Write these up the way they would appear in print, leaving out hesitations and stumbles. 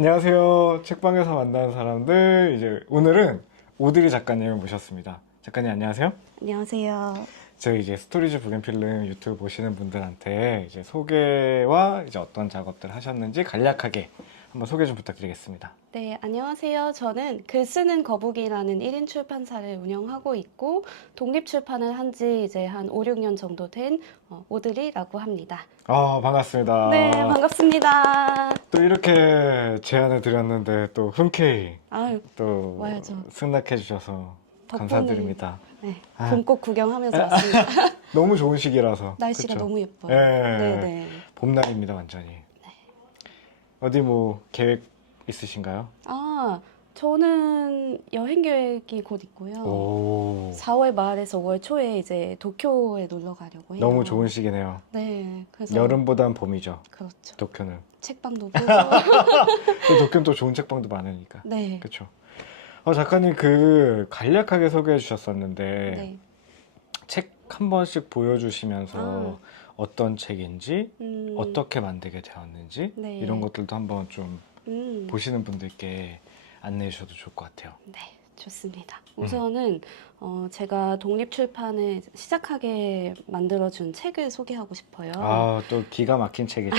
안녕하세요. 책방에서 만나는 사람들. 이제 오늘은 오드리 작가님을 모셨습니다. 작가님 안녕하세요. 안녕하세요. 저희 이제 스토리즈 부겐필름 유튜브 보시는 분들한테 이제 소개와 이제 어떤 작업들 하셨는지 간략하게 한번 소개 좀 부탁드리겠습니다. 네, 안녕하세요. 저는 글 쓰는 거북이라는 1인 출판사를 운영하고 있고 독립 출판을 한 지 이제 한 5, 6년 정도 된 오드리라고 합니다. 반갑습니다. 네, 반갑습니다. 또 이렇게 제안을 드렸는데 또 흔쾌히 아유, 또 와야죠. 승낙해 주셔서 덕분에 감사드립니다. 네, 아. 봄꽃 구경하면서 왔습니다. 너무 좋은 시기라서. 날씨가 그쵸? 너무 예뻐요. 예. 네네. 봄날입니다, 완전히. 어디 뭐 계획 있으신가요? 저는 여행 계획이 곧 있고요. 오, 4월 말에서 5월 초에 이제 도쿄에 놀러 가려고 해요. 너무 좋은 시기네요. 네, 그래서 여름보단 봄이죠, 그렇죠. 도쿄는. 책방도 보고. 또 도쿄는 또 좋은 책방도 많으니까. 네. 그쵸. 작가님 간략하게 소개해 주셨었는데, 네. 책 한 번씩 보여주시면서 어떤 책인지, 음, 어떻게 만들게 되었는지, 네. 이런 것들도 한번 좀 음, 보시는 분들께 안내해 주셔도 좋을 것 같아요. 네, 좋습니다. 우선은 제가 독립 출판을 시작하게 만들어준 책을 소개하고 싶어요. 또 기가 막힌 책이죠.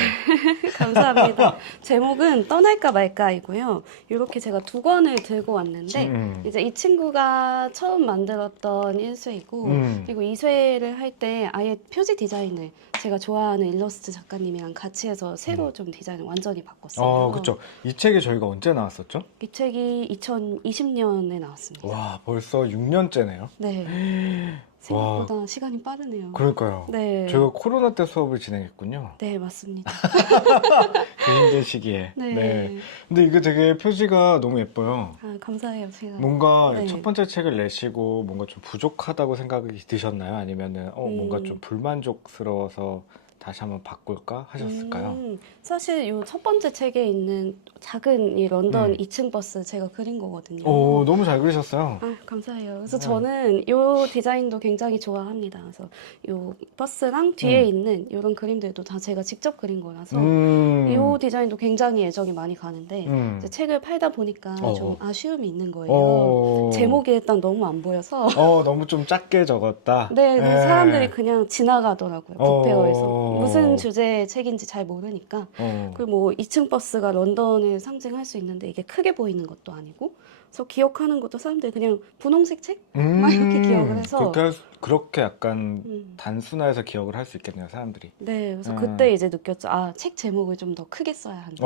감사합니다. 제목은 떠날까 말까이고요. 이렇게 제가 두 권을 들고 왔는데 이제 이 친구가 처음 만들었던 1쇄이고 그리고 2쇄를 할 때 아예 표지 디자인을 제가 좋아하는 일러스트 작가님이랑 같이 해서 새로 좀 디자인을 완전히 바꿨어요. 그쵸. 이 책이 저희가 언제 나왔었죠? 이 책이 2020년에 나왔습니다. 와, 벌써 6년째네요. 네. 생각보다 시간이 빠르네요. 그러니까요. 네. 저희가 코로나 때 수업을 진행했군요. 네, 맞습니다. 그 힘든 시기에. 네. 근데 이게 되게 표지가 너무 예뻐요. 감사해요, 제가. 뭔가 네. 첫 번째 책을 내시고 뭔가 좀 부족하다고 생각이 드셨나요? 아니면은 뭔가 좀 불만족스러워서 다시 한번 바꿀까 하셨을까요? 사실 이 첫 번째 책에 있는 작은 이 런던 2층 버스 제가 그린 거거든요. 너무 잘 그리셨어요. 감사해요. 그래서 네. 저는 이 디자인도 굉장히 좋아합니다. 그래서 이 버스랑 뒤에 있는 이런 그림들도 다 제가 직접 그린 거라서 이 디자인도 굉장히 애정이 많이 가는데 이제 책을 팔다 보니까 좀 아쉬움이 있는 거예요. 제목이 일단 너무 안 보여서 너무 좀 작게 적었다. 네, 그래서 사람들이 그냥 지나가더라고요. 북페어에서 무슨 주제의 책인지 잘 모르니까. 그리고 뭐 2층 버스가 런던을 상징할 수 있는데 이게 크게 보이는 것도 아니고, 그래서 기억하는 것도 사람들이 그냥 분홍색 책? 막 이렇게 기억을 해서. 그렇게 약간 단순화해서 기억을 할 수 있겠네요, 사람들이. 네, 그래서 그때 이제 느꼈죠. 책 제목을 좀 더 크게 써야 한다.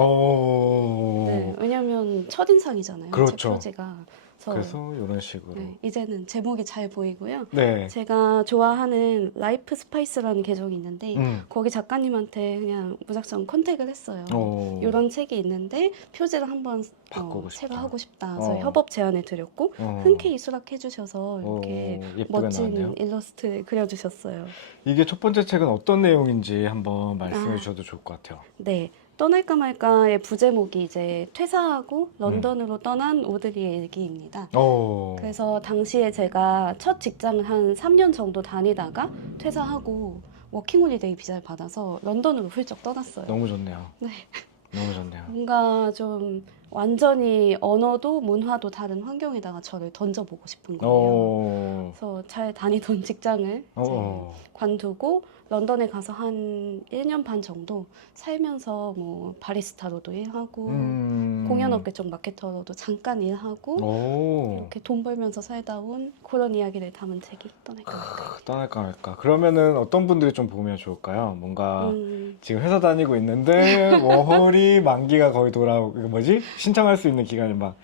네, 왜냐면 첫인상이잖아요. 그렇죠. 책 표지가. 그래서 이런 식으로. 네, 이제는 제목이 잘 보이고요. 네. 제가 좋아하는 라이프 스파이스라는 계정이 있는데 거기 작가님한테 그냥 무작정 컨택을 했어요. 이런 책이 있는데 표지를 한번 바꾸고 새로 싶다. 하고 싶다. 그래서 협업 제안을 드렸고 흔쾌히 수락해 주셔서 이렇게 예쁘게 멋진 나왔네요. 일러스트를 그려주셨어요. 이게 첫 번째 책은 어떤 내용인지 한번 말씀해 주셔도 좋을 것 같아요. 네. 떠날까 말까의 부제목이 이제 퇴사하고 런던으로 떠난 오드리의 일기입니다. 그래서 당시에 제가 첫 직장을 한 3년 정도 다니다가 퇴사하고 워킹홀리데이 비자를 받아서 런던으로 훌쩍 떠났어요. 너무 좋네요. 네. 너무 좋네요. 뭔가 좀 완전히 언어도 문화도 다른 환경에다가 저를 던져보고 싶은 거예요. 그래서 잘 다니던 직장을 이제 관두고 런던에 가서 한 1년 반 정도 살면서 뭐 바리스타로도 일하고 공연업계 쪽 마케터로도 잠깐 일하고 이렇게 돈 벌면서 살다 온 그런 이야기를 담은 책이 떠날까 말까. 떠날까 말까. 그러면은 어떤 분들이 좀 보면 좋을까요? 뭔가 지금 회사 다니고 있는데 워홀이 만기가 거의 돌아오고 이거 뭐지? 신청할 수 있는 기간이 막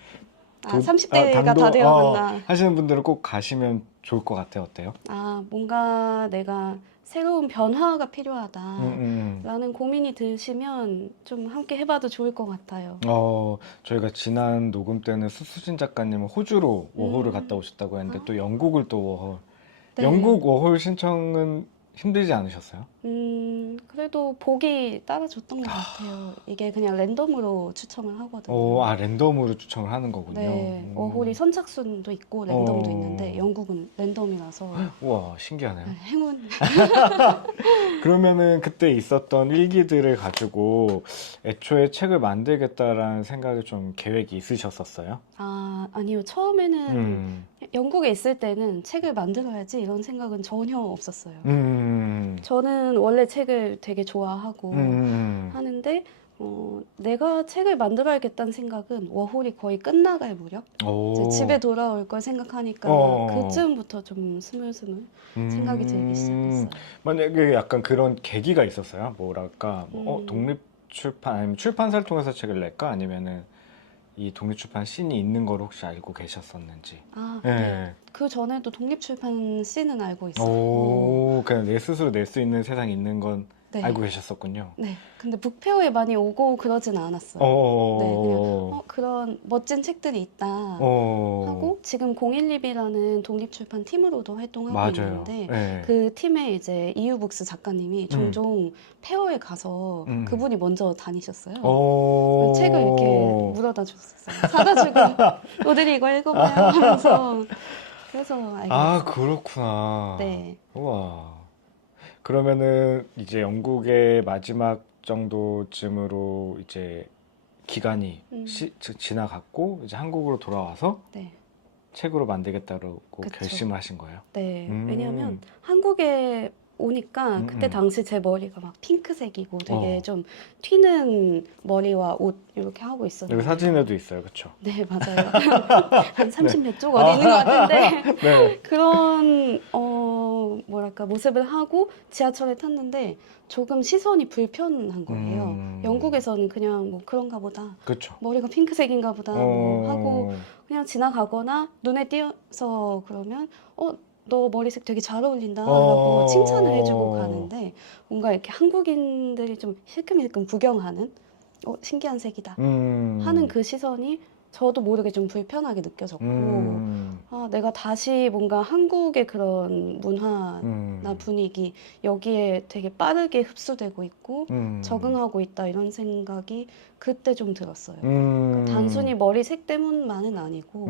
30대가 다 되어간다 하시는 분들은 꼭 가시면 좋을 것 같아요. 어때요? 뭔가 내가 새로운 변화가 필요하다라는 고민이 드시면 좀 함께 해봐도 좋을 것 같아요. 저희가 지난 녹음 때는 수수진 작가님은 호주로 워홀을 갔다 오셨다고 했는데 또 영국을 또 워홀. 네. 영국 워홀 신청은 힘들지 않으셨어요? 그래도 복이 따라줬던 것 같아요. 이게 그냥 랜덤으로 추첨을 하거든요. 랜덤으로 추첨을 하는 거군요. 네, 워홀이 선착순도 있고 랜덤도 있는데 영국은 랜덤이라서 우와, 신기하네요. 행운. 그러면은 그때 있었던 일기들을 가지고 애초에 책을 만들겠다라는 생각이 좀 계획이 있으셨었어요? 아니요. 처음에는 음, 영국에 있을 때는 책을 만들어야지 이런 생각은 전혀 없었어요. 음, 저는 원래 책을 되게 좋아하고 하는데 내가 책을 만들어야겠다는 생각은 워홀이 거의 끝나갈 무렵 이제 집에 돌아올 걸 생각하니까 그쯤부터 좀 스물스물 생각이 들기 시작했어요. 만약에 약간 그런 계기가 있었어요? 뭐랄까, 독립출판, 아니면 출판사를 통해서 책을 낼까? 아니면은 이 독립출판 씬이 있는 걸 혹시 알고 계셨었는지? 네. 그 전에도 독립출판 씬은 알고 있었고, 그냥 내 스스로 낼 수 있는 세상이 있는 건 네. 알고 계셨었군요. 네. 근데 북페어에 많이 오고 그러진 않았어요. 네, 그냥 그런 멋진 책들이 있다 하고 지금 012라는 독립출판 팀으로도 활동하고 맞아요. 있는데 네. 그 팀에 이제 이유북스 작가님이 종종 페어에 가서 그분이 먼저 다니셨어요. 책을 이렇게 물어다 줬었어요. 사다 주고 오늘이 이거 읽어봐요 하면서 그래서 알게 됐어요. 그렇구나. 네. 우와. 그러면은 이제 영국의 마지막 정도쯤으로 이제 기간이 지나갔고 이제 한국으로 돌아와서 네. 책으로 만들겠다고 그쵸. 결심을 하신 거예요? 네. 왜냐하면 한국에 오니까 그때 당시 제 머리가 막 핑크색이고 되게 좀 튀는 머리와 옷 이렇게 하고 있었는데 여기 사진에도 있어요, 그렇죠? 네, 맞아요. 한 30몇 쪽 어디 있는 것 같은데 네. 그런 뭐랄까 모습을 하고 지하철에 탔는데 조금 시선이 불편한 거예요. 영국에서는 그냥 뭐 그런가 보다. 그렇죠. 머리가 핑크색인가 보다 뭐 하고 그냥 지나가거나 눈에 띄어서 그러면 너 머리색 되게 잘 어울린다라고 칭찬을 해주고 가는데 뭔가 이렇게 한국인들이 좀 실큼실큼 구경하는 신기한 색이다 하는 그 시선이 저도 모르게 좀 불편하게 느껴졌고 내가 다시 뭔가 한국의 그런 문화나 분위기 여기에 되게 빠르게 흡수되고 있고 적응하고 있다 이런 생각이 그때 좀 들었어요. 그러니까 단순히 머리색 때문만은 아니고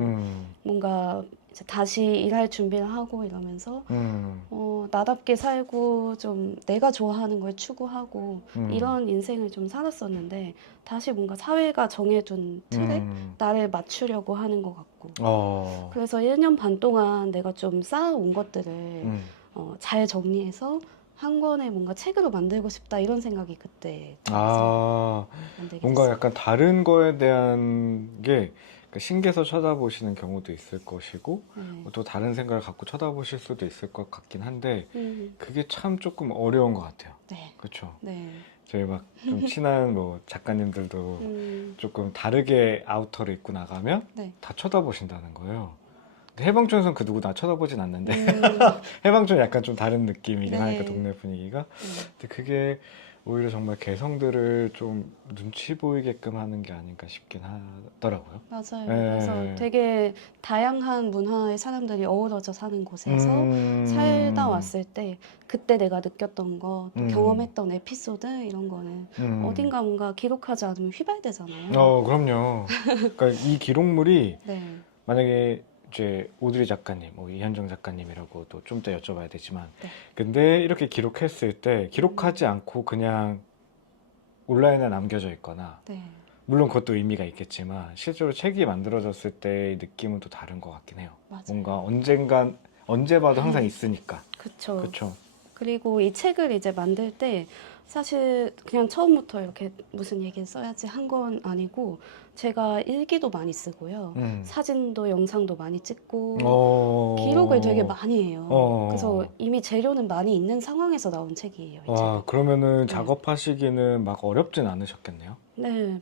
뭔가 이제 다시 일할 준비를 하고 이러면서 나답게 살고 좀 내가 좋아하는 걸 추구하고 이런 인생을 좀 살았었는데 다시 뭔가 사회가 정해둔 틀에 나를 맞추려고 하는 것 같고 그래서 1년 반 동안 내가 좀 쌓아온 것들을 잘 정리해서 한 권의 뭔가 책으로 만들고 싶다 이런 생각이 그때 들어서 만들게 뭔가 됐어요. 약간 다른 거에 대한 게 신기해서 쳐다보시는 경우도 있을 것이고 또 다른 생각을 갖고 쳐다보실 수도 있을 것 같긴 한데 그게 참 조금 어려운 것 같아요. 네. 그렇죠? 네. 저희 막 좀 친한 뭐 작가님들도 조금 다르게 아우터를 입고 나가면 네. 다 쳐다보신다는 거예요. 근데 해방촌에서는 그 누구 나 쳐다보진 않는데 해방촌은 약간 좀 다른 느낌이긴 네. 하니까 동네 분위기가 근데 그게 오히려 정말 개성들을 좀 눈치 보이게끔 하는 게 아닌가 싶긴 하더라고요. 맞아요. 네. 그래서 되게 다양한 문화의 사람들이 어우러져 사는 곳에서 살다 왔을 때 그때 내가 느꼈던 거, 또 경험했던 에피소드 이런 거는 어딘가 뭔가 기록하지 않으면 휘발되잖아요. 그럼요. 그러니까 이 기록물이 네. 만약에 이제 오드리 작가님, 뭐 이현정 작가님이라고 또 좀 더 여쭤봐야 되지만 네. 근데 이렇게 기록했을 때 기록하지 않고 그냥 온라인에 남겨져 있거나 네. 물론 그것도 의미가 있겠지만 실제로 책이 만들어졌을 때의 느낌은 또 다른 것 같긴 해요. 맞아요. 뭔가 언젠간 언제 봐도 항상 있으니까. 그쵸. 그렇죠. 그리고 이 책을 이제 만들 때 사실 그냥 처음부터 이렇게 무슨 얘기를 써야지 한 건 아니고 제가 일기도 많이 쓰고요. 사진도 영상도 많이 찍고 기록을 되게 많이 해요. 그래서 이미 재료는 많이 있는 상황에서 나온 책이에요. 이 책은. 그러면은 작업하시기는 막 어렵진 않으셨겠네요. 네.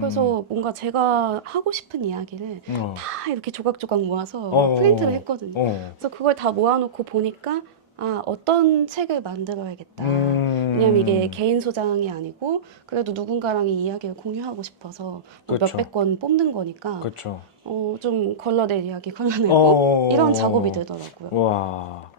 그래서 뭔가 제가 하고 싶은 이야기를 다 이렇게 조각조각 모아서 프린트를 했거든요. 그래서 그걸 다 모아놓고 보니까 어떤 책을 만들어야겠다. 왜냐면 이게 개인 소장이 아니고 그래도 누군가랑 이 이야기를 공유하고 싶어서 뭐 그쵸. 몇백 권 뽑는 거니까 그렇죠. 좀 걸러낼 이야기 걸러내고 이런 작업이 되더라고요. 와.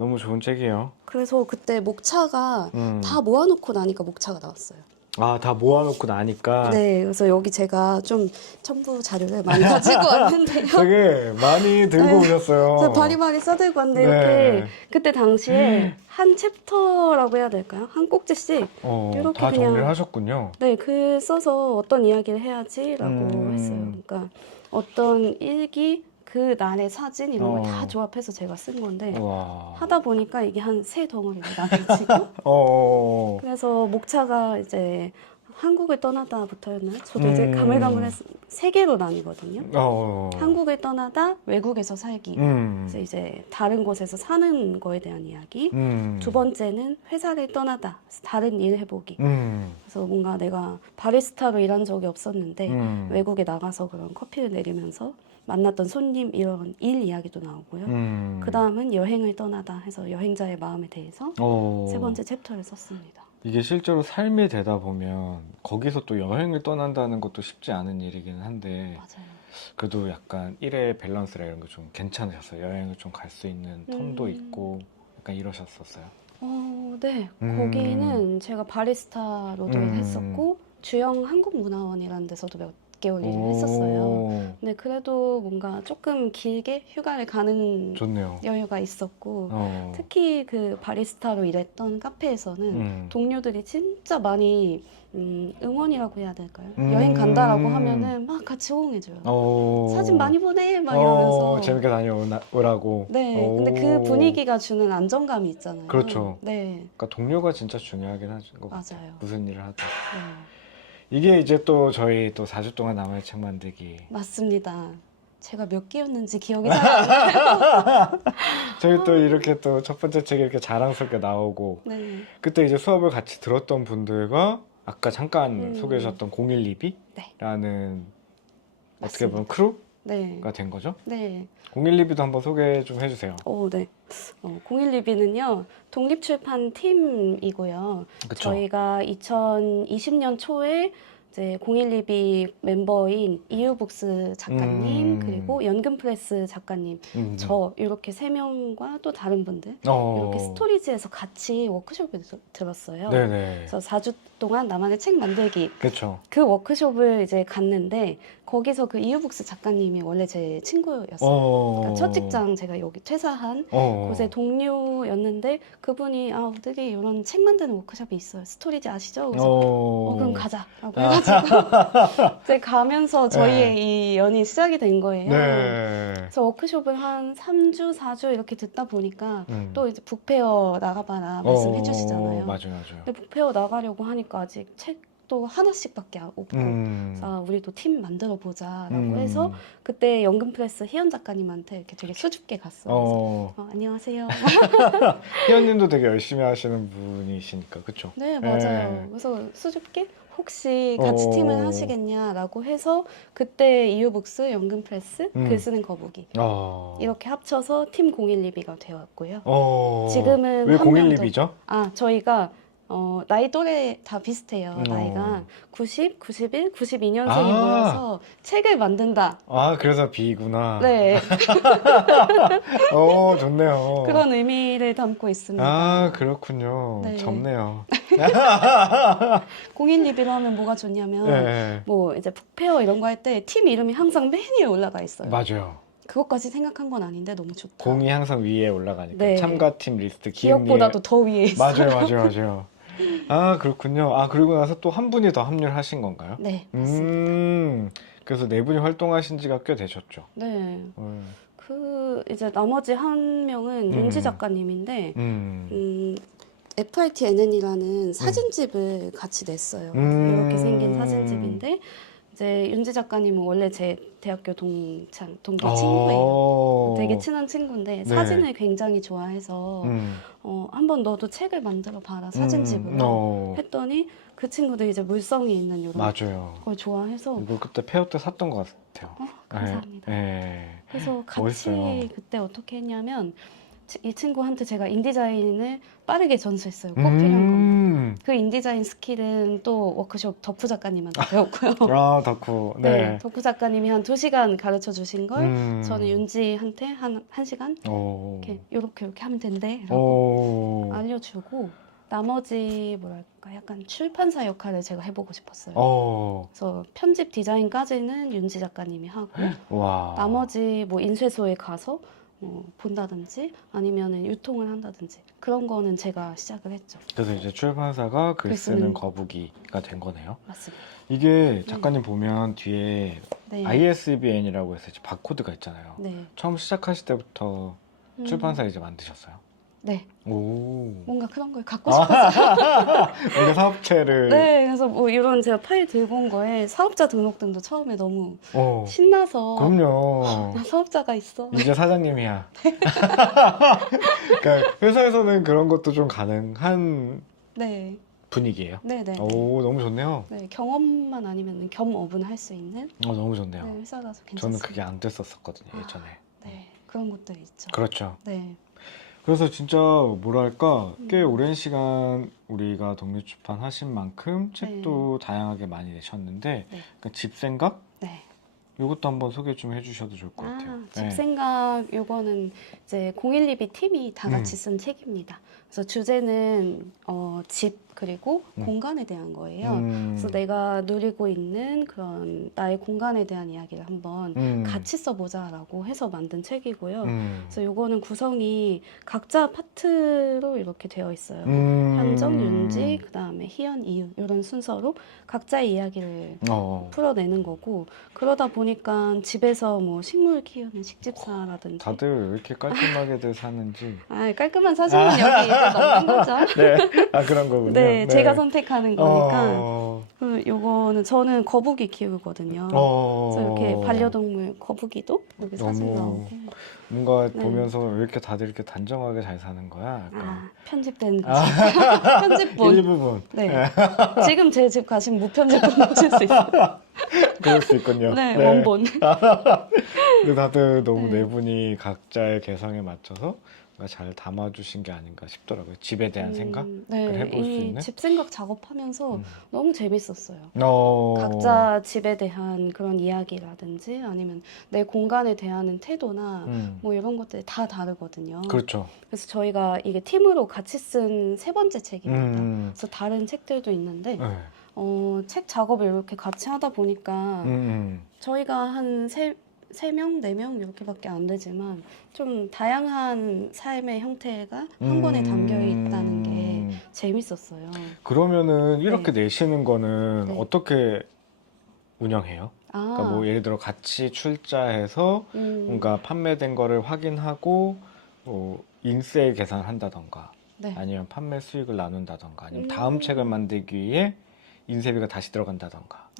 너무 좋은 책이에요. 그래서 그때 목차가 다 모아놓고 나니까 목차가 나왔어요. 아, 다 모아놓고 나니까 네, 그래서 여기 제가 좀 첨부 자료를 많이 가지고 왔는데요. 되게 많이 들고 네. 오셨어요. 제가 바리바리 써들고 왔는데 네. 이렇게 그때 당시에 한 챕터라고 해야 될까요? 한 꼭지씩 이렇게 다 그냥 정리를 하셨군요. 네, 글 써서 어떤 이야기를 해야지라고 했어요. 그러니까 어떤 일기, 그 날의 사진 이런 걸 다 조합해서 제가 쓴 건데 와. 하다 보니까 이게 한 세 덩어리가 나눠지고 그래서 목차가 이제 한국을 떠나다부터였나요? 저도 이제 가물가물해서 세 개로 나뉘거든요. 한국을 떠나다 외국에서 살기. 그래서 이제 다른 곳에서 사는 거에 대한 이야기. 두 번째는 회사를 떠나다 다른 일 해보기. 그래서 뭔가 내가 바리스타로 일한 적이 없었는데 외국에 나가서 그런 커피를 내리면서 만났던 손님 이런 일 이야기도 나오고요. 그 다음은 여행을 떠나다 해서 여행자의 마음에 대해서 세 번째 챕터를 썼습니다. 이게 실제로 삶이 되다 보면 거기서 또 여행을 떠난다는 것도 쉽지 않은 일이긴 한데 맞아요. 그래도 약간 일의 밸런스라 이런 거 좀 괜찮으셨어요? 여행을 좀 갈 수 있는 텀도 있고 약간 이러셨었어요? 네. 거기는 제가 바리스타로도 했었고 주영 한국문화원이라는 데서도 몇 개월 일을 했었어요. 근데 그래도 뭔가 조금 길게 휴가를 가는 좋네요. 여유가 있었고 특히 그 바리스타로 일했던 카페에서는 동료들이 진짜 많이 응원이라고 해야 될까요? 여행 간다라고 하면은 막 같이 호응해줘요. 사진 많이 보내 막 이러면서 재밌게 다녀오라고. 네, 근데 그 분위기가 주는 안정감이 있잖아요. 그렇죠. 네, 그러니까 동료가 진짜 중요하긴 하죠. 맞아요. 무슨 일을 하든. 네. 이게 이제 또 저희 또 4주 동안 남아의 책 만들기. 맞습니다. 제가 몇 개였는지 기억이 잘 안 나요. 저희 또 이렇게 또 첫 번째 책이 이렇게 자랑스럽게 나오고 네. 그때 이제 수업을 같이 들었던 분들과 아까 잠깐 소개해 주셨던 012B라는 어떻게 보면 크루가 네. 된 거죠? 네. 012B도 한번 소개 좀 해주세요. 네. 012B는요, 독립출판 팀이고요. 그쵸? 저희가 2020년 초에 이제 012B 멤버인 이유북스 작가님, 그리고 연금프레스 작가님, 저 이렇게 세 명과 또 다른 분들 이렇게 스토리지에서 같이 워크숍을 들었어요. 네네. 그래서 4주 동안 나만의 책 만들기 그쵸. 그 워크숍을 이제 갔는데 거기서 그 이유북스 작가님이 원래 제 친구였어요. 그러니까 첫 직장 제가 여기 퇴사한 곳의 동료였는데 그분이 어떻게 이런 책 만드는 워크숍이 있어요. 스토리지 아시죠? 그래서 그럼 가자라고 해가지고 이제 가면서 저희의 이 연이 시작이 된 거예요. 네. 그래서 워크숍을 한 3주, 4주 이렇게 듣다 보니까 또 이제 북페어 나가봐라 말씀해 주시잖아요. 맞아요. 근데 북페어 나가려고 하니까 아직 책도 하나씩밖에 없고 그래서 우리도 팀 만들어 보자라고 해서 그때 연금프레스 희연 작가님한테 이렇게 되게 수줍게 갔어요. 그래서, 안녕하세요. 희연님도 되게 열심히 하시는 분이시니까 그쵸? 네, 맞아요. 그래서 수줍게 혹시 같이 팀을 하시겠냐라고 해서 그때 이유북스, 연금프레스, 글 쓰는 거북이 이렇게 합쳐서 팀 012B가 되었고요. 지금은 왜 한 명 더. 012B죠? 저희가 나이 또래 다 비슷해요. 나이가 90, 91, 92년생이 모여서 책을 만든다. 그래서 B구나. 네. 좋네요. 그런 의미를 담고 있습니다. 그렇군요. 네. 젊네요. 012B로 하면 뭐가 좋냐면 네. 뭐 이제 북페어 이런 거 할 때 팀 이름이 항상 맨 위에 올라가 있어요. 맞아요. 그것까지 생각한 건 아닌데 너무 좋다. 공이 항상 위에 올라가니까 네. 참가팀 리스트 기억보다도 더 위에 있어요. 맞아요. 그렇군요. 그리고 나서 또 한 분이 더 합류를 하신 건가요? 네, 맞습니다. 그래서 네 분이 활동하신 지가 꽤 되셨죠? 네. 이제 나머지 한 명은 윤지 작가님인데, FRTNN이라는 사진집을 같이 냈어요. 이렇게 생긴 사진집인데, 이제 윤지 작가님은 원래 제 대학교 동기 친구예요. 되게 친한 친구인데 사진을 굉장히 좋아해서 한번 너도 책을 만들어 봐라 사진집으로 했더니 그 친구도 이제 물성이 있는 이런 맞아요. 걸 좋아해서 이거 그때 페어 때 샀던 것 같아요. 감사합니다. 네. 그래서 같이 멋있어요. 그때 어떻게 했냐면 이 친구한테 제가 인디자인을 빠르게 전수했어요. 꼭 필요한 것만. 그 인디자인 스킬은 또 워크숍 덕후 작가님한테 배웠고요. 아, 덕후. 네. 네, 덕후 작가님이 한 2시간 가르쳐 주신 걸 저는 윤지한테 한 1시간 이렇게 하면 된대 라고 알려주고 나머지 뭐랄까 약간 출판사 역할을 제가 해보고 싶었어요. 그래서 편집 디자인까지는 윤지 작가님이 하고 와. 나머지 뭐 인쇄소에 가서 뭐 본다든지 아니면은 유통을 한다든지 그런 거는 제가 시작을 했죠. 그래서 이제 출판사가 글 쓰는 거북이가 된 거네요. 맞습니다. 이게 작가님 보면 뒤에 네. ISBN이라고 해서 이제 바코드가 있잖아요. 네. 처음 시작하실 때부터 출판사 이제 만드셨어요? 네. 오. 뭔가 그런 걸 갖고 싶어서. 뭔가 사업체를. 네, 그래서 뭐 이런 제가 파일 들고 온 거에 사업자 등록등도 처음에 너무 신나서. 그럼요. 나 사업자가 있어. 이제 사장님이야. 그러니까 회사에서는 그런 것도 좀 가능한 네. 분위기예요. 네네. 오, 너무 좋네요. 네, 경험만 아니면 겸업은 할 수 있는. 너무 좋네요. 네, 회사라서 괜찮습니다. 저는 그게 안 됐었거든요, 예전에. 네, 그런 것들이 있죠. 그렇죠. 네. 그래서 진짜 뭐랄까 꽤 오랜 시간 우리가 독립출판 하신 만큼 책도 다양하게 많이 내셨는데 그러니까 집생각? 네. 이것도 한번 소개 좀 해주셔도 좋을 것 같아요. 집생각 요거는 이제 012B 팀이 다 같이 쓴 책입니다. 그래서 주제는 집 그리고 공간에 대한 거예요. 그래서 내가 누리고 있는 그런 나의 공간에 대한 이야기를 한번 같이 써보자라고 해서 만든 책이고요. 그래서 요거는 구성이 각자 파트로 이렇게 되어 있어요. 현정, 윤지, 그 다음에 희연, 이유 이런 순서로 각자의 이야기를 풀어내는 거고 그러다 보니까 집에서 뭐 식물 키우는 식집사라든지 다들 왜 이렇게 깔끔하게들 사는지. 깔끔한 사진은 여기 이제 넣는 거죠. 네, 그런 거군요. 네, 제가 선택하는 거니까. 요거는 저는 거북이 키우거든요. 그래서 이렇게 반려동물 거북이도 여기 사진 나오고. 뭔가 보면서 왜 이렇게 다들 이렇게 단정하게 잘 사는 거야? 약간. 편집된 거지. 편집본. 일부분. 네. 지금 제 집 가시면 무편집본 보실 수 있어요. 그럴 수 있군요. 네, 원본. 근데 다들 너무 네 분이 각자의 개성에 맞춰서 잘 담아주신 게 아닌가 싶더라고요. 집에 대한 생각을 해볼 수 있는. 집 생각 작업하면서 너무 재밌었어요. 어. 각자 집에 대한 그런 이야기라든지 아니면 내 공간에 대한 태도나 뭐 이런 것들이 다 다르거든요. 그렇죠. 그래서 저희가 이게 팀으로 같이 쓴 3번째 책입니다. 그래서 다른 책들도 있는데 책 작업을 이렇게 같이 하다 보니까 저희가 한 3명, 4명 이렇게밖에 안 되지만 좀 다양한 삶의 형태가 한 권에 담겨 있다는 게 재밌었어요. 그러면은 이렇게 내시는 거는 어떻게 운영해요? 그러니까 뭐 예를 들어 같이 출자해서 뭔가 판매된 거를 확인하고 뭐 인세 계산한다던가 아니면 판매 수익을 나눈다던가 아니면 다음 책을 만들기 위해 인쇄비가 다시 들어간다던가.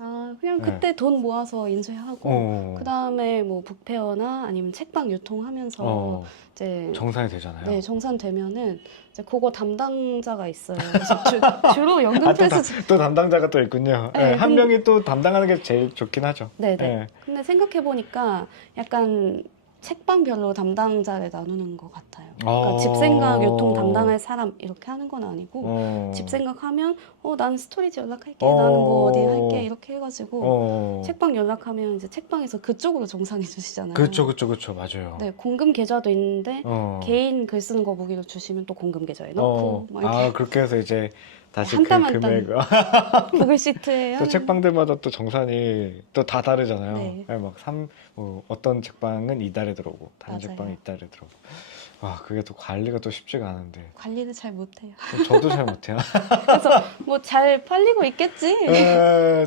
그냥 그때 돈 모아서 인쇄하고 그 다음에 뭐 북페어나 아니면 책방 유통하면서 이제 정산이 되잖아요. 네, 정산되면은 이제 그거 담당자가 있어요. 그래서 주로 연금 패스 또 담당자가 또 있군요. 네, 한 명이 또 담당하는 게 제일 좋긴 하죠. 네네. 근데 생각해 보니까 약간 책방별로 담당자를 나누는 것 같아요. 그러니까 집생각 유통 담당할 사람 이렇게 하는 건 아니고 집생각하면 나는 스토리지 연락할게 나는 뭐 어디 할게 이렇게 해가지고 책방 연락하면 이제 책방에서 그쪽으로 정산해 주시잖아요. 그렇죠, 맞아요. 네, 공금 계좌도 있는데 개인 글 쓰는 거북이로 주시면 또 공금 계좌에 넣고 막 이렇게 그렇게 해서 이제 다시 한 그 땀 한 땀 금액을 구글 시트에 또 책방들마다 또 정산이 또 다 다르잖아요. 네. 뭐 어떤 책방은 이달에 들어오고 다른 맞아요. 책방은 이달에 들어오고. 와, 그게 또 관리가 또 쉽지가 않은데. 관리를 잘 못해요. 저도 잘 못해요. 그래서 뭐 잘 팔리고 있겠지.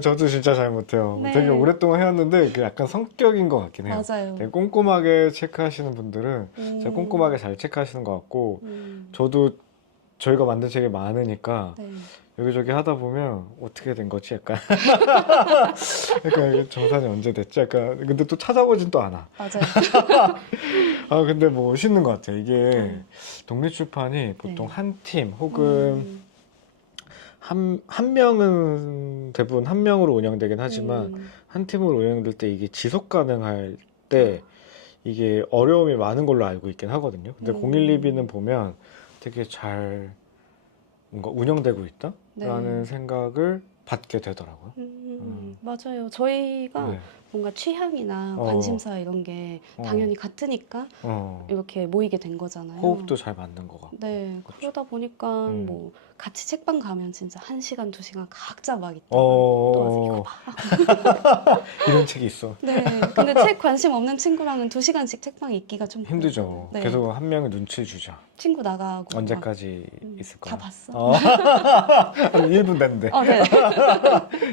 저도 진짜 잘 못해요. 네. 되게 오랫동안 해왔는데 그 약간 성격인 것 같긴 해요. 맞아요. 되게 꼼꼼하게 체크하시는 분들은 진짜 꼼꼼하게 잘 체크하시는 것 같고 저도 저희가 만든 책이 많으니까 여기저기 하다 보면 어떻게 된 거지? 약간 이게 정산이 언제 됐지? 약간 근데 또 찾아보진 또 않아. 맞아요. 근데 뭐 멋있는 것 같아요. 이게 독립출판이 보통 한 팀 혹은 한 명은 대부분 한 명으로 운영되긴 하지만 한 팀으로 운영될 때 이게 지속 가능할 때 이게 어려움이 많은 걸로 알고 있긴 하거든요. 근데 012B는 보면 되게 잘 뭔가 운영되고 있다라는 네. 생각을 받게 되더라고요. 맞아요. 저희가 네. 뭔가 취향이나 어. 관심사 이런 게 당연히 같으니까 이렇게 모이게 된 거잖아요. 호흡도 잘 맞는 것 같고. 네, 그쵸? 그러다 보니까 음. 뭐 같이 책방 가면 진짜 1시간, 2시간 각자 막 있다가 또 와서 이거 봐. 이런 책이 있어. 네, 근데 책 관심 없는 친구랑은 2시간씩 책방에 있기가 좀 힘들죠. 그렇거든요. 네, 계속 한 명이 눈치를 주죠. 친구 나가고 막, 언제까지 있을 다 거야? 봤어? 한 1분 됐는데. 네.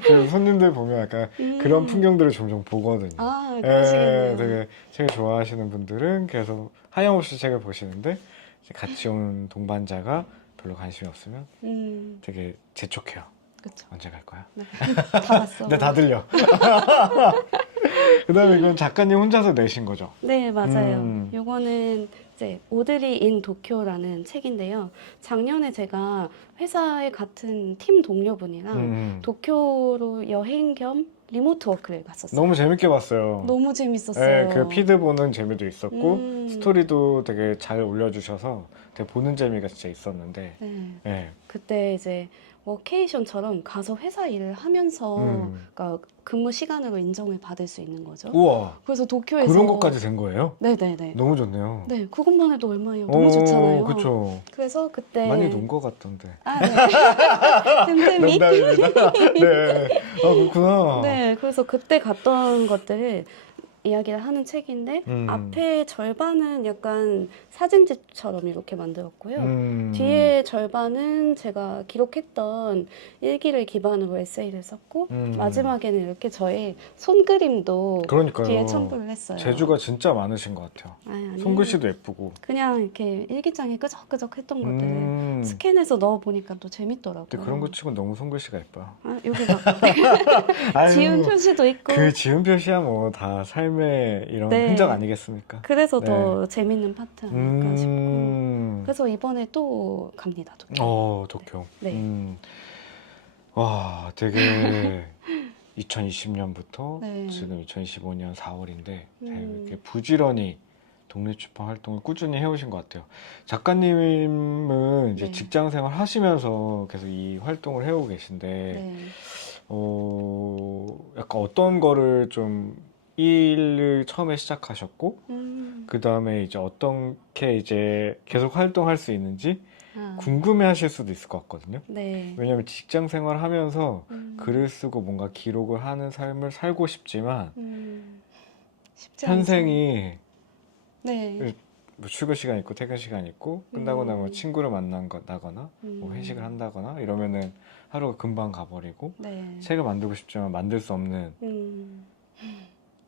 저희 손님들 보면 약간 그런 풍경들을 종종 보거든요. 아, 예, 그러시겠네요. 되게 책을 좋아하시는 분들은 계속 하염없이 책을 보시는데 이제 같이 온 동반자가 별로 관심이 없으면 되게 재촉해요. 그쵸. 언제 갈 거야? 네. 다 봤어. 네, 다 들려. 그다음에 이건 작가님 혼자서 내신 거죠? 네, 맞아요. 요거는 이제 오드리 인 도쿄라는 책인데요. 작년에 제가 회사의 같은 팀 동료분이랑 도쿄로 여행 겸 리모트 워크를 갔었어요. 너무 재밌게 봤어요. 너무 재밌었어요. 네, 그 피드 보는 재미도 있었고 스토리도 되게 잘 올려주셔서 되게 보는 재미가 진짜 있었는데 네. 네. 그때 이제 워케이션처럼 가서 회사 일을 하면서 그러니까 근무 시간으로 인정을 받을 수 있는 거죠. 우와, 그래서 도쿄에서 그런 것까지 된 거예요? 네네네. 너무 좋네요. 네, 그것만 해도 얼마예요? 너무 좋잖아요. 그쵸. 그래서 그때 많이 논 것 같던데. 아, 네. 틈틈이. 농담입니다. 네. 아, 그렇구나. 네, 그래서 그때 갔던 것들을 이야기를 하는 책인데 앞에 절반은 약간 사진집처럼 이렇게 만들었고요. 뒤에 절반은 제가 기록했던 일기를 기반으로 에세이를 썼고 마지막에는 이렇게 저의 손그림도 그러니까요. 뒤에 첨부를 했어요. 재주가 진짜 많으신 것 같아요. 아니요. 손글씨도 예쁘고. 그냥 이렇게 일기장에 끄적끄적 했던 것들을 스캔해서 넣어보니까 또 재밌더라고요. 근데 그런 거 치고 너무 손글씨가 예뻐요. 아, 여기 막 아유, 지운 표시도 있고. 그 지은 표시야 뭐 다 삶의 이런 네. 흔적 아니겠습니까? 그래서 네. 더 재밌는 파트 아닐까 싶고. 그래서 이번에 또 갑니다, 도쿄. 도쿄. 네. 와, 되게 2020년부터 네. 지금 2025년 4월인데 되게 부지런히 독립출판 활동을 꾸준히 해오신 것 같아요. 작가님은 이제 네. 직장 생활 하시면서 계속 이 활동을 해오고 계신데, 네. 약간 어떤 거를 좀 일을 처음에 시작하셨고, 그 다음에 이제 어떻게 이제 계속 활동할 수 있는지 궁금해 하실 수도 있을 것 같거든요. 네. 왜냐면 직장 생활 하면서 글을 쓰고 뭔가 기록을 하는 삶을 살고 싶지만, 쉽지 현생이 네. 뭐 출근 시간 있고 퇴근 시간 있고 끝나고 나면 친구를 만나거나 뭐 회식을 한다거나 이러면은 하루가 금방 가버리고 네. 책을 만들고 싶지만 만들 수 없는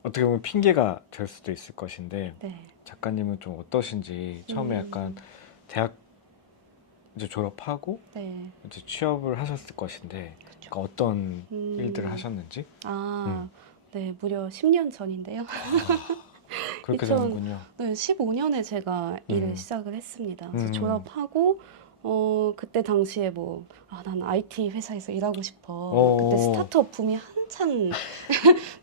어떻게 보면 핑계가 될 수도 있을 것인데 네. 작가님은 좀 어떠신지 처음에 약간 대학 이제 졸업하고 네. 이제 취업을 하셨을 것인데 그러니까 어떤 일들을 하셨는지 네, 무려 10년 전인데요. 그렇게 되는군요. 네, 15년에 제가 일을 시작을 했습니다. 그래서 졸업하고 그때 당시에 뭐 난 IT 회사에서 일하고 싶어. 그때 스타트업 붐이 한참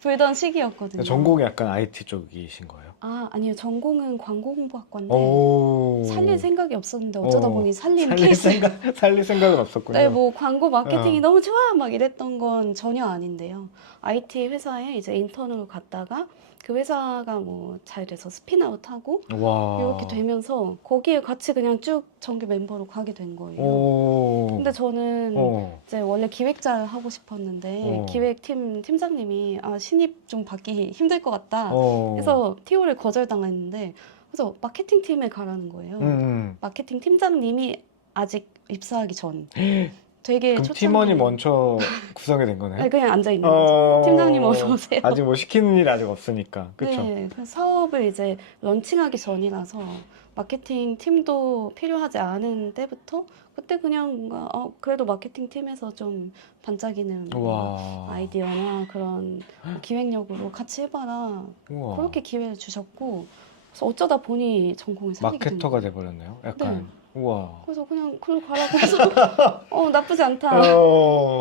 불던 시기였거든요. 전공이 약간 IT 쪽이신 거예요? 아니요. 전공은 광고홍보학과인데 살릴 생각이 없었는데 어쩌다 보니 살린 케이스. 살릴 생각은 없었군요. 네, 뭐 광고 마케팅이 너무 좋아 막 이랬던 건 전혀 아닌데요. IT 회사에 이제 인턴으로 갔다가 그 회사가 뭐 잘 돼서 스핀아웃하고 이렇게 되면서 거기에 같이 그냥 쭉 정규 멤버로 가게 된 거예요. 근데 저는 이제 원래 기획자를 하고 싶었는데 기획팀 팀장님이 신입 좀 받기 힘들 것 같다. 그래서 TO를 거절당했는데 그래서 마케팅 팀에 가라는 거예요. 마케팅 팀장님이 아직 입사하기 전. 되게 그럼 초창기. 팀원이 먼저 구성이 된 거네요? 아니, 그냥 앉아 있는 거죠. 팀장님 어서 오세요. 아직 뭐 시키는 일이 아직 없으니까. 그렇죠? 네, 그 사업을 이제 런칭하기 전이라서 마케팅 팀도 필요하지 않은 때부터 그때 그냥 뭔가 그래도 마케팅 팀에서 좀 반짝이는 아이디어나 그런 기획력으로 같이 해봐라. 그렇게 기회를 주셨고 그래서 어쩌다 보니 전공을 살리게 된 마케터가 돼버렸네요. 약간 네. 우와. 그래서 그냥 글로 가라고 해서 나쁘지 않다.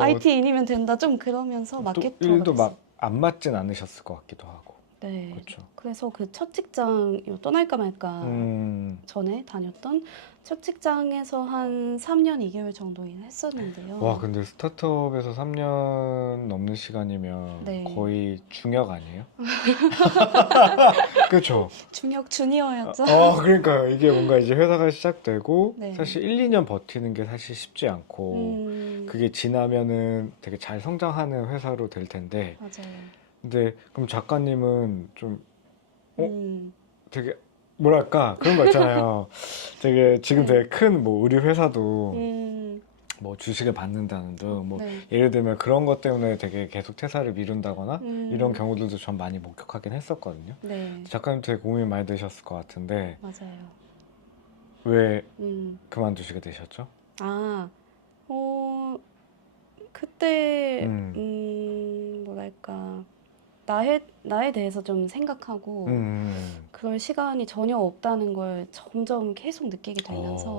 IT인이면 된다. 좀 그러면서 마케터가 일도 됐어요. 막 안 맞진 않으셨을 것 같기도 하고. 네. 그렇죠. 그래서 그 첫 직장 떠날까 말까 전에 다녔던 첫 직장에서 한 3년 2개월 정도 일했었는데요. 와, 근데 스타트업에서 3년 넘는 시간이면 네. 거의 중역 아니에요? 그렇죠. 중역 주니어였죠. 그러니까 이게 뭔가 이제 회사가 시작되고 네. 사실 1, 2년 버티는 게 사실 쉽지 않고 그게 지나면은 되게 잘 성장하는 회사로 될 텐데 맞아요. 근데 그럼 작가님은 좀 음, 되게 뭐랄까 그런 거 있잖아요. 되게 지금 네. 되게 큰 뭐 의류 회사도 음, 뭐 주식을 받는다는 등 뭐 네. 예를 들면 그런 것 때문에 되게 계속 퇴사를 미룬다거나 이런 음, 경우들도 전 많이 목격하긴 했었거든요. 네. 작가님 되게 고민 많이 되셨을 것 같은데 맞아요. 왜 음, 그만두시게 되셨죠? 아, 그때, 음, 뭐랄까, 나에 대해서 좀 생각하고, 음, 그럴 시간이 전혀 없다는 걸 점점 계속 느끼게 되면서,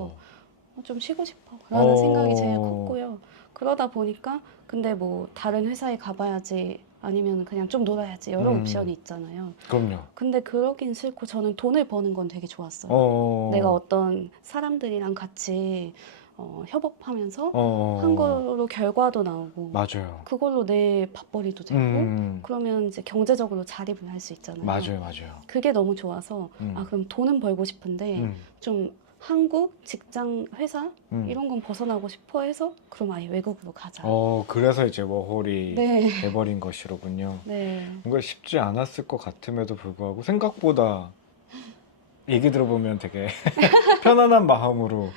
어, 좀 쉬고 싶어. 라는 생각이 제일 어, 컸고요. 그러다 보니까, 근데 뭐, 다른 회사에 가봐야지, 아니면 그냥 좀 놀아야지, 여러 옵션이 있잖아요. 그럼요. 근데 그러긴 싫고, 저는 돈을 버는 건 되게 좋았어요. 내가 어, 어떤 사람들이랑 같이 협업하면서 한 어, 거로 결과도 나오고, 맞아요. 그걸로 내 밥벌이도 되고, 그러면 이제 경제적으로 자립을 할 수 있잖아요. 맞아요, 맞아요. 그게 너무 좋아서, 음, 그럼 돈은 벌고 싶은데, 음, 좀 한국, 직장, 회사, 음. 이런 건 벗어나고 싶어 해서, 그럼 아예 외국으로 가자. 그래서 이제 워홀이 네, 돼버린 것이로군요. 네, 뭔가 쉽지 않았을 것 같음에도 불구하고 생각보다 얘기 들어보면 되게 편안한 마음으로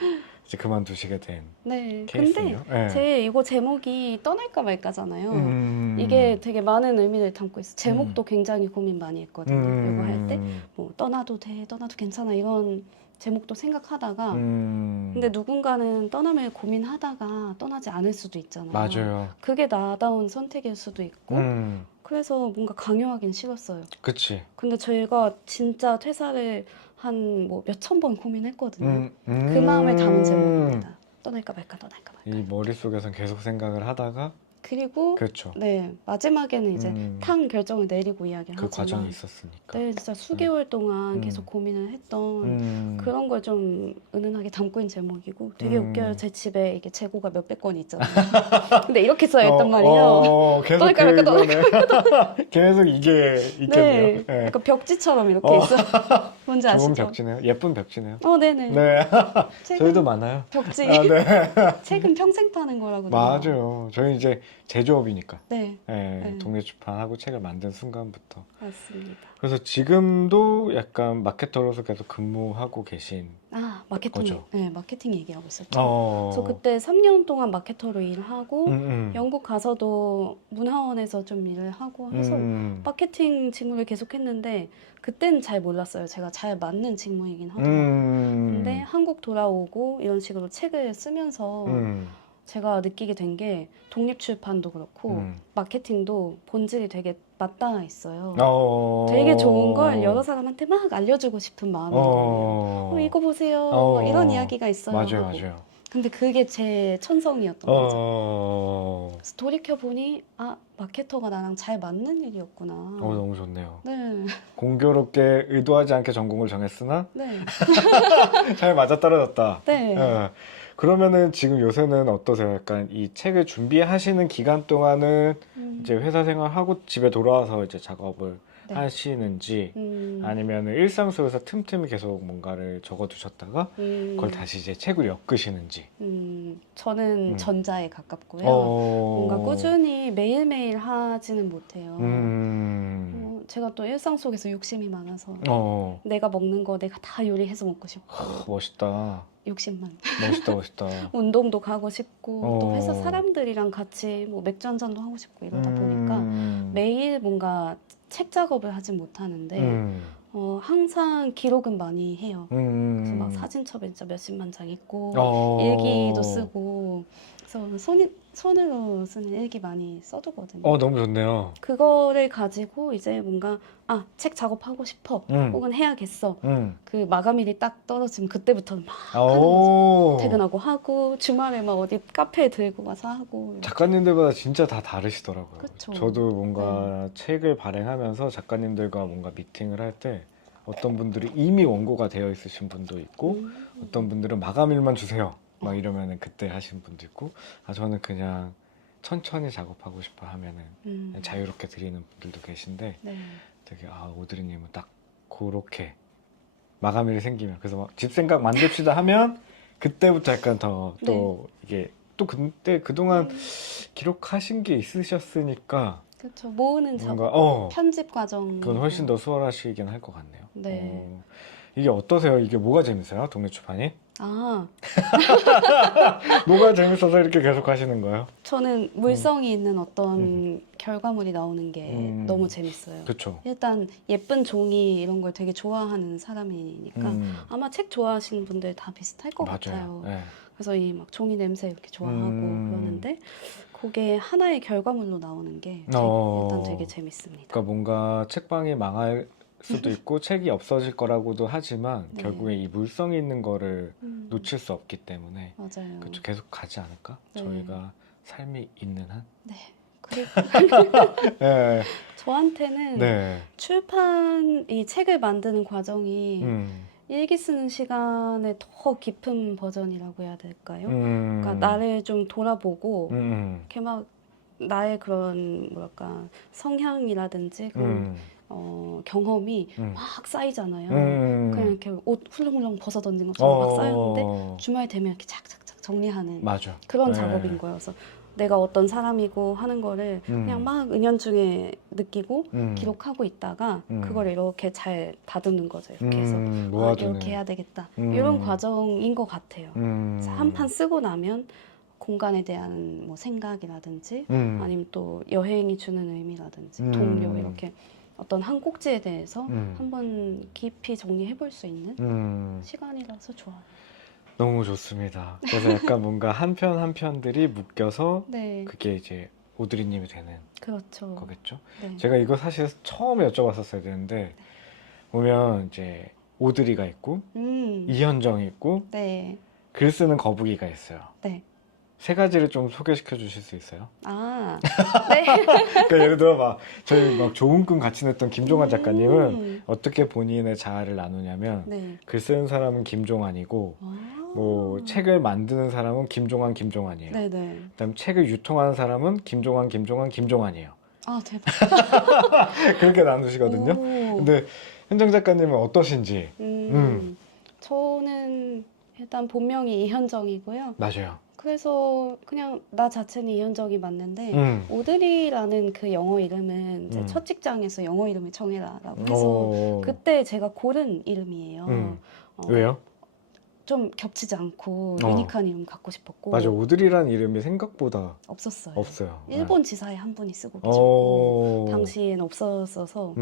이제 그만두시게 된 네. 근데 케이스네요. 네. 제 이거 제목이 떠날까 말까잖아요. 음, 이게 되게 많은 의미를 담고 있어. 음, 제목도 굉장히 고민 많이 했거든요. 이거 할 때, 음, 뭐, 떠나도 돼, 떠나도 괜찮아, 이런 제목도 생각하다가, 근데 음, 누군가는 떠남을 고민하다가 떠나지 않을 수도 있잖아요. 맞아요. 그게 나다운 선택일 수도 있고, 음, 그래서 뭔가 강요하긴 싫었어요. 그치. 근데 저희가 진짜 퇴사를 한 뭐 몇천 번 고민했거든요. 음, 그 마음을 담은 음. 제목입니다. 떠날까 말까, 떠날까 말까. 이 머릿속에선 계속 생각을 하다가, 그리고 그렇죠. 네, 마지막에는 이제 탕 결정을 내리고 이야기를 그 과정이 하지만 있었으니까. 네, 진짜 음, 수개월 동안 계속 음, 고민을 했던 음, 그런 걸 좀 은은하게 담고 있는 제목이고 되게 웃겨요. 음. 제 집에 이게 재고가 몇백 권이 있잖아요. 근데 이렇게 써있단 말이에요. 계속 떠날까 말까, 떠날까. 그거네. 계속 이게 있겠네요. 네, 예. 약간 벽지처럼 이렇게 어, 있어요. 뭔지 좋은 아시죠? 벽지네요. 예쁜 벽지네요. 네네. 네. 저희도 책은 많아요. 벽지. 아, 네. 책은 평생 파는 거라거든요. 맞아요. 저희 이제 제조업이니까. 네, 예, 네, 동네 출판하고 책을 만든 순간부터. 맞습니다. 그래서 지금도 약간 마케터로서 계속 근무하고 계신 마케팅, 거죠. 네, 마케팅 얘기하고 있었죠. 그래서 어, 그때 3년 동안 마케터로 음, 일하고, 음, 영국 가서도 문화원에서 좀 일을 하고 해서 음, 마케팅 직무를 계속 했는데, 그때는 잘 몰랐어요. 제가 잘 맞는 직무이긴 하더라고요. 근데 음, 한국 돌아오고 이런 식으로 책을 쓰면서 음, 제가 느끼게 된 게 독립출판도 그렇고, 음. 마케팅도 본질이 되게 맞닿아 있어요. 되게 좋은 걸 여러 어, 사람한테 막 알려주고 싶은 마음인 거예요. 어, 이거 보세요. 막 이런 어, 이야기가 있어요. 맞아요, 하고. 맞아요. 근데 그게 제 천성이었던 거죠. 어, 그래서 돌이켜보니, 마케터가 나랑 잘 맞는 일이었구나. 너무 좋네요. 네, 공교롭게 의도하지 않게 전공을 정했으나 네, 잘 맞아떨어졌다. 네. 예. 그러면은 지금 요새는 어떠세요? 약간 이 책을 준비하시는 기간 동안은 이제 음, 회사 생활하고 집에 돌아와서 이제 작업을 네. 하시는지 음, 아니면은 일상 속에서 틈틈이 계속 뭔가를 적어두셨다가 그걸 음, 다시 이제 책으로 엮으시는지. 저는 음. 전자에 가깝고요. 뭔가 어, 꾸준히 매일매일 하지는 못해요. 음, 제가 또 일상 속에서 욕심이 많아서 어, 내가 먹는 거 내가 다 요리해서 먹고 싶고 멋있다. 욕심만. 멋있다, 멋있다. 운동도 가고 싶고 또 회사 어, 사람들이랑 같이 뭐 맥주 한 잔도 하고 싶고 이러다 보니까 음, 매일 뭔가 책 작업을 하진 못하는데 음, 항상 기록은 많이 해요. 그래서 막 음, 사진첩에 진짜 몇십만 장 있고 일기도 어, 쓰고 그래서 손으로 쓰는 일기 많이 써두거든요. 너무 좋네요. 그거를 가지고 이제 뭔가 책 작업하고 싶어 혹은 해야겠어. 그 마감일이 딱 떨어지면 그때부터는 막 하는 거죠. 퇴근하고 하고 주말에 막 어디 카페에 들고 가서 하고. 작가님들마다 진짜 다 다르시더라고요. 그쵸. 저도 뭔가 책을 발행하면서 작가님들과 뭔가 미팅을 할 때 어떤 분들이 이미 원고가 되어 있으신 분도 있고 어떤 분들은 마감일만 주세요 막 이러면은 그때 하신 분도 있고 저는 그냥 천천히 작업하고 싶어 하면은 그냥 자유롭게 드리는 분들도 계신데 네. 되게 오드리님은 딱 그렇게 마감일이 생기면 그래서 막 집 생각 만듭시다 하면 그때부터 약간 더 또 이게 또 그때 그동안 기록하신 게 있으셨으니까 그렇죠. 모으는 뭔가 작업, 편집 과정. 그건 훨씬 더 수월하시긴 할 것 같네요. 네. 이게 어떠세요? 이게 뭐가 재밌어요? 동네 출판이? 아, 뭐가 재밌어서 이렇게 계속 하시는 거예요? 저는 물성이 있는 어떤 결과물이 나오는 게 너무 재밌어요. 그렇죠. 일단 예쁜 종이 이런 걸 되게 좋아하는 사람이니까 아마 책 좋아하시는 분들 다 비슷할 것 같아요. 네. 그래서 이 막 종이 냄새 이렇게 좋아하고 그러는데 그게 하나의 결과물로 나오는 게 일단 되게 재밌습니다. 그러니까 뭔가 책방이 망할 수도 있고 책이 없어질 거라고도 하지만 네. 결국에 이 물성이 있는 거를 놓칠 수 없기 때문에 맞아요. 그렇죠. 계속 가지 않을까? 네. 저희가 삶이 있는 한? 네. 그리고 네. 저한테는 네. 출판 이 책을 만드는 과정이 일기 쓰는 시간에 더 깊은 버전이라고 해야 될까요? 그러니까 나를 좀 돌아보고 이렇게 막 나의 그런 뭐랄까 성향이라든지 그런 경험이 막 쌓이잖아요. 그냥 이렇게 옷 훌렁훌렁 벗어 던진 것처럼 막 쌓였는데 주말 되면 이렇게 착착착 정리하는 맞아. 그런 작업인 거예요. 그래서 내가 어떤 사람이고 하는 거를 그냥 막 은연중에 느끼고 기록하고 있다가 그걸 이렇게 잘 다듬는 거죠. 이렇게 해서 이렇게 해야 되겠다. 이런 과정인 것 같아요. 한 판 쓰고 나면 공간에 대한 뭐 생각이라든지 아니면 또 여행이 주는 의미라든지 동료 이렇게 어떤 한 꼭지에 대해서 한번 깊이 정리해 볼 수 있는 시간이라서 좋아요. 너무 좋습니다. 그래서 약간 뭔가 한 편 한 편들이 묶여서 네. 그게 이제 오드리님이 되는 그렇죠. 거겠죠. 네. 제가 이거 사실 처음에 여쭤봤었어야 되는데 보면 이제 오드리가 있고 이현정이 있고 네. 글 쓰는 거북이가 있어요. 네. 세 가지를 좀 소개시켜 주실 수 있어요? 네. 그러니까 예를 들어 막 저희 막 좋은 꿈 같이 냈던 김종환 작가님은 어떻게 본인의 자아를 나누냐면 네. 글 쓰는 사람은 김종환이고 뭐 책을 만드는 사람은 김종환이에요. 네네. 그다음 책을 유통하는 사람은 김종환이에요. 대박. 그렇게 나누시거든요. 근데 현정 작가님은 어떠신지? 저는 일단 본명이 이현정이고요. 맞아요. 그래서 그냥 나 자체는 이현정이 맞는데 오드리라는 그 영어 이름은 이제 첫 직장에서 영어 이름을 정해라라고 해서 그때 제가 고른 이름이에요. 왜요? 좀 겹치지 않고 유니크한 이름 갖고 싶었고. 맞아, 오드리라는 이름이 생각보다 없었어요. 없어요. 일본 지사에 한 분이 쓰고 계셨고 당시엔 없었어서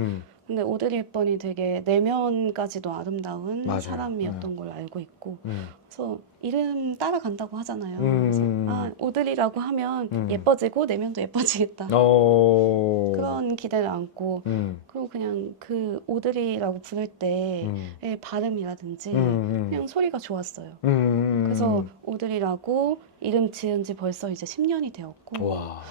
근데 오드리 헵번이 되게 내면까지도 아름다운 맞아요. 사람이었던 걸 알고 있고 그래서 이름 따라간다고 하잖아요. 그래서 오드리라고 하면 예뻐지고 내면도 예뻐지겠다. 그런 기대를 안고 그리고 그냥 그 오드리라고 부를 때의 발음이라든지 그냥 소리가 좋았어요. 그래서 오드리라고 이름 지은 지 벌써 이제 10년이 되었고 와.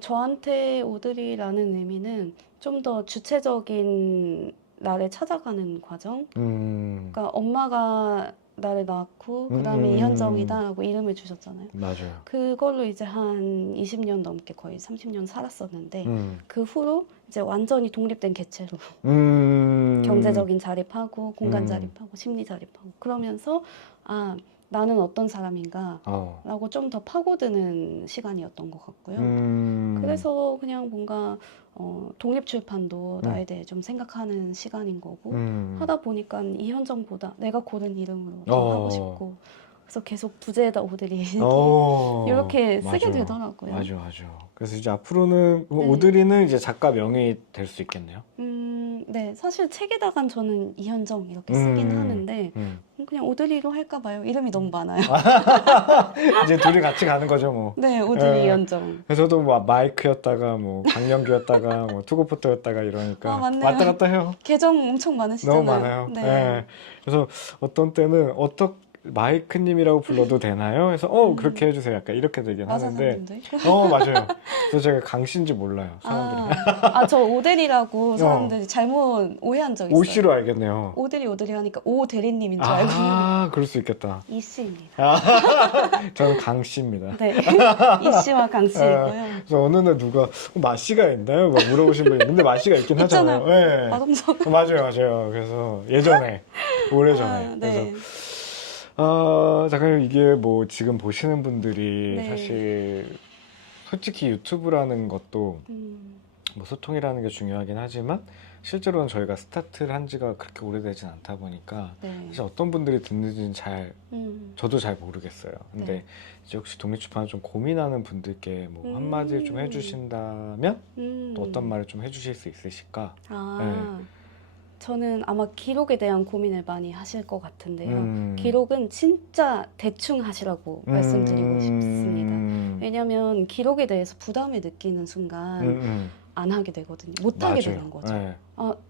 저한테 오드리라는 의미는 좀 더 주체적인 나를 찾아가는 과정. 그러니까 엄마가 나를 낳고 그다음에 이현정이다라고 이름을 주셨잖아요. 맞아요. 그걸로 이제 한 20년 넘게 거의 30년 살았었는데 그 후로 이제 완전히 독립된 개체로 경제적인 자립하고 공간 자립하고 심리 자립하고 그러면서 나는 어떤 사람인가 라고 좀 더 파고드는 시간이었던 것 같고요. 그래서 그냥 뭔가 독립출판도 나에 대해 좀 생각하는 시간인 거고 하다 보니까 이현정보다 내가 고른 이름으로 좀 하고 싶고 그래서 계속 부재에다 오드리 이렇게 쓰게 맞아. 되더라고요. 맞아. 그래서 이제 앞으로는 네. 오드리는 이제 작가 명이 될 수 있겠네요. 네, 사실 책에다간 저는 이현정 이렇게 쓰긴 하는데 그냥 오드리로 할까 봐요. 이름이 너무 많아요. 이제 둘이 같이 가는 거죠, 뭐. 네, 오드리 예. 이현정. 그래서 저도 뭐 마이크였다가 뭐 강영규였다가 뭐 투고포터였다가 이러니까 맞네요. 왔다 갔다 해요. 계정 엄청 많으시잖아요. 너무 많아요. 네. 예. 그래서 어떤 때는 마이크님이라고 불러도 되나요? 그래서 그렇게 해주세요. 약간 이렇게 되긴 하는데. 마사사님도 있고. 맞아요. 그래서 제가 강씨인지 몰라요. 사람들이. 저 오대리라고 사람들이 잘못 오해한 적 있어요. 오씨로 알겠네요. 오대리 하니까 오대리님인 줄 알고. 그럴 수 있겠다. 이씨입니다. 저는 강씨입니다. 네, 이씨와 강씨이고요. 그래서 어느 날 누가 마씨가 있나요? 막 물어보신 분이 근데 마씨가 있긴 하잖아요. 있잖아요. 네. 마동석. 맞아요. 그래서 예전에 오래전에 네. 그래서 잠깐 이게 뭐 지금 보시는 분들이 네. 사실 솔직히 유튜브라는 것도 음, 뭐 소통이라는 게 중요하긴 하지만 실제로는 저희가 스타트를 한 지가 그렇게 오래되진 않다 보니까 네. 사실 어떤 분들이 듣는지는 저도 잘 모르겠어요. 근데 네. 이제 혹시 독립출판을 좀 고민하는 분들께 뭐 한마디 좀 해주신다면 또 어떤 말을 좀 해주실 수 있으실까? 저는 아마 기록에 대한 고민을 많이 하실 것 같은데요. 기록은 진짜 대충 하시라고 말씀드리고 싶습니다. 왜냐하면 기록에 대해서 부담을 느끼는 순간 안 하게 되거든요. 못 하게 되는 거죠. 네.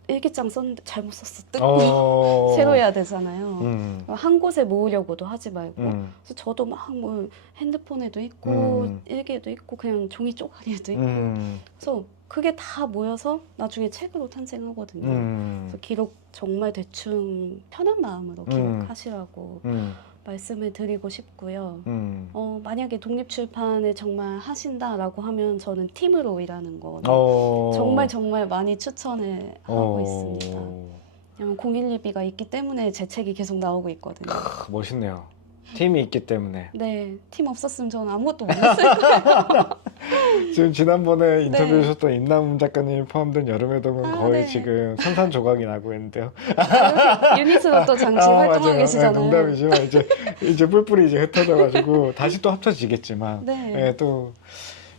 일기장 썼는데 잘못 썼어. 뜯고 새로 해야 되잖아요. 한 곳에 모으려고도 하지 말고. 그래서 저도 막 뭐 핸드폰에도 있고 일기에도 있고 그냥 종이 쪼가리에도 있고. 그래서 그게 다 모여서 나중에 책으로 탄생하거든요. 그래서 기록 정말 대충 편한 마음으로 기록하시라고 말씀을 드리고 싶고요. 만약에 독립출판을 정말 하신다라고 하면 저는 팀으로 일하는 거 정말 많이 추천을 하고 있습니다. 왜냐면 012가 있기 때문에 제 책이 계속 나오고 있거든요. 멋있네요. 팀이 있기 때문에. 네, 팀 없었으면 저는 아무것도 못했을 거예요. 지금 지난번에 인터뷰 주셨던 임남 작가님 포함된 여름의 동은 거의 지금 산산조각이 나고 있는데요. 유닛으로 또 잠시 활동하고 맞아요. 계시잖아요. 농담이지만 이제 뿔뿔이 이제 흩어져가지고 다시 또 합쳐지겠지만 또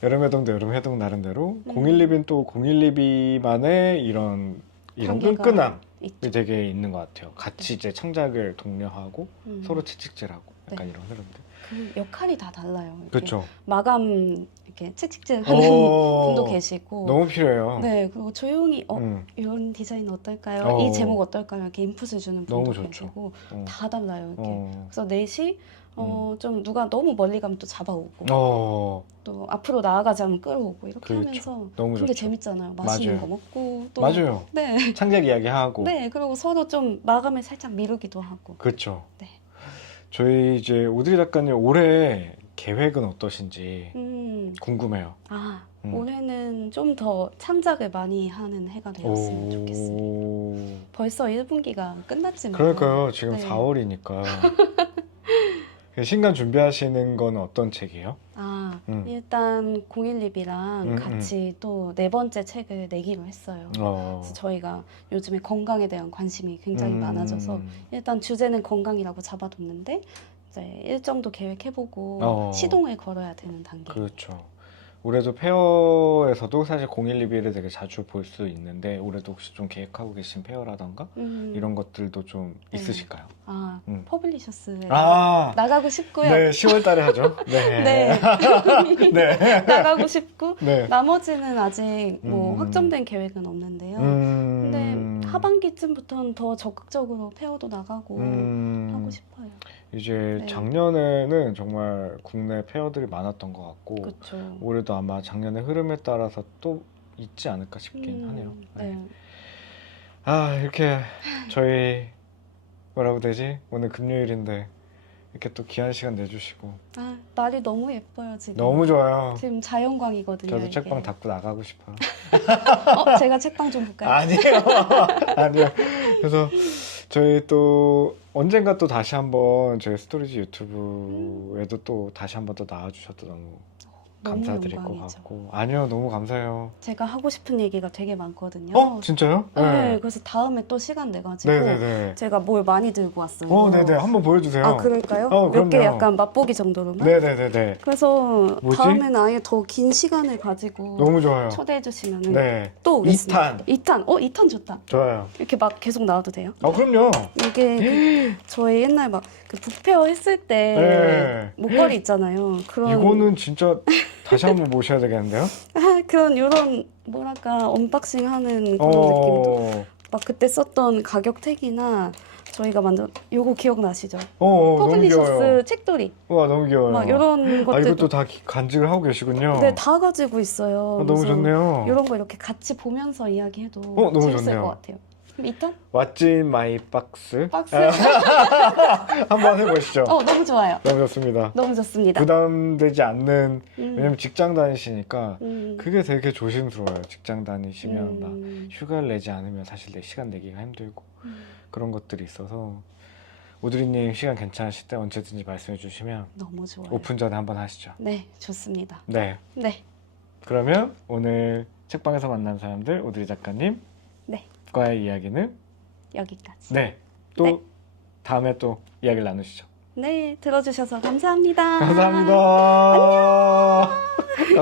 여름의 동도 여름의 동 나름대로 012는 또 012만의 이런 끈끈함이 되게 있는 것 같아요. 같이 이제 창작을 독려하고 서로 채찍질하고 약간 이런 흐름들. 그 역할이 다 달라요. 그렇죠. 마감 이렇게 채찍질 하는 분도 계시고 너무 필요해요. 네, 그리고 조용히 이런 디자인 어떨까요? 이 제목 어떨까요? 이렇게 인풋을 주는 분도 계시고 다 달라요. 이렇게. 그래서 넷이 좀 누가 너무 멀리 가면 또 잡아오고 또 앞으로 나아가자면 끌어오고 이렇게 하면서 너무 근데 좋죠. 재밌잖아요. 맛있는 거 먹고 또 맞아요. 네. 창작 이야기하고 그리고 서로 좀 마감을 살짝 미루기도 하고. 그렇죠. 네. 저희 이제 오드리 작가님 올해 계획은 어떠신지 궁금해요. 올해는 좀 더 창작을 많이 하는 해가 되었으면 좋겠습니다. 벌써 1분기가 끝났지만. 그러니까요. 지금 4월이니까. 신간 준비하시는 건 어떤 책이에요? 일단 012랑 같이 또 4번째 책을 내기로 했어요. 그래서 저희가 요즘에 건강에 대한 관심이 굉장히 많아져서 일단 주제는 건강이라고 잡아뒀는데 이제 일정도 계획해보고 시동을 걸어야 되는 단계. 그렇죠. 올해도 페어에서도 사실 012를 되게 자주 볼 수 있는데 올해도 혹시 좀 계획하고 계신 페어라던가 이런 것들도 좀 있으실까요? 퍼블리셔스에 나가고 싶고요. 네, 10월 달에 하죠. 네. 네. 나가고 싶고 나머지는 아직 뭐 확정된 계획은 없는데요. 근데 하반기쯤부터는 더 적극적으로 페어도 나가고 하고 싶어요. 이제 작년에는 정말 국내 페어들이 많았던 것 같고 그쵸. 올해도 아마 작년의 흐름에 따라서 또 있지 않을까 싶긴 하네요. 이렇게 저희 뭐라고 되지? 오늘 금요일인데 이렇게 또 귀한 시간 내주시고 날이 너무 예뻐요 지금. 너무 좋아요. 지금 자연광이거든요. 저도 이게. 책방 닫고 나가고 싶어요. 제가 책방 좀 볼까요? 아니요. 그래서 저희 또 언젠가 또 다시 한번 저희 스토리지 유튜브에도 또 다시 한번 또 나와주셔도 너무 너무 감사드릴 것 영광이죠. 같고. 아니요, 너무 감사해요. 제가 하고 싶은 얘기가 되게 많거든요. 진짜요? 네, 그래서 다음에 또 시간 내가지고 네네네. 제가 뭘 많이 들고 왔어요. 네네. 한번 보여주세요. 아, 그럴까요? 몇 개 그럼요. 약간 맛보기 정도로만? 네네네네. 그래서 뭐지? 다음에는 아예 더 긴 시간을 가지고 너무 좋아요. 초대해 주시면 네. 또 오겠습니다. 2탄. 2탄. 2탄 좋다. 좋아요. 이렇게 막 계속 나와도 돼요? 그럼요. 이게 저희 옛날 막 그 북페어 했을 때 네. 목걸이 있잖아요. 그런 이거는 진짜 다시 한번 모셔야 되겠는데요? 그런 요런 뭐랄까 언박싱하는 그런 느낌도 막 그때 썼던 가격 택이나 저희가 만든 요거 기억나시죠? 너무 귀여워요. 퍼블리셔스 책돌이 와, 너무 귀여워요. 막 요런 것들 이것도 다 간직을 하고 계시군요. 네, 다 가지고 있어요. 너무 좋네요. 이런 거 이렇게 같이 보면서 이야기해도 너무 재밌을 좋네요. 것 같아요. 그럼 2탄? What's in my box? 박스? 한번 해보시죠. 너무 좋아요. 너무 좋습니다. 너무 좋습니다. 부담되지 않는, 음. 왜냐면 직장 다니시니까 음. 그게 되게 조심스러워요. 직장 다니시면 막 음. 휴가를 내지 않으면 사실 내 시간 내기가 힘들고 음. 그런 것들이 있어서 오드리님 시간 괜찮으실 때 언제든지 말씀해 주시면 너무 좋아요. 오픈 전에 한번 하시죠. 네, 좋습니다. 네. 네. 그러면 오늘 책방에서 만난 사람들 오드리 작가님 네. 과의 이야기는 여기까지. 네. 또 네. 다음에 또 이야기를 나누시죠. 네, 들어주셔서 감사합니다. 감사합니다. 안녕.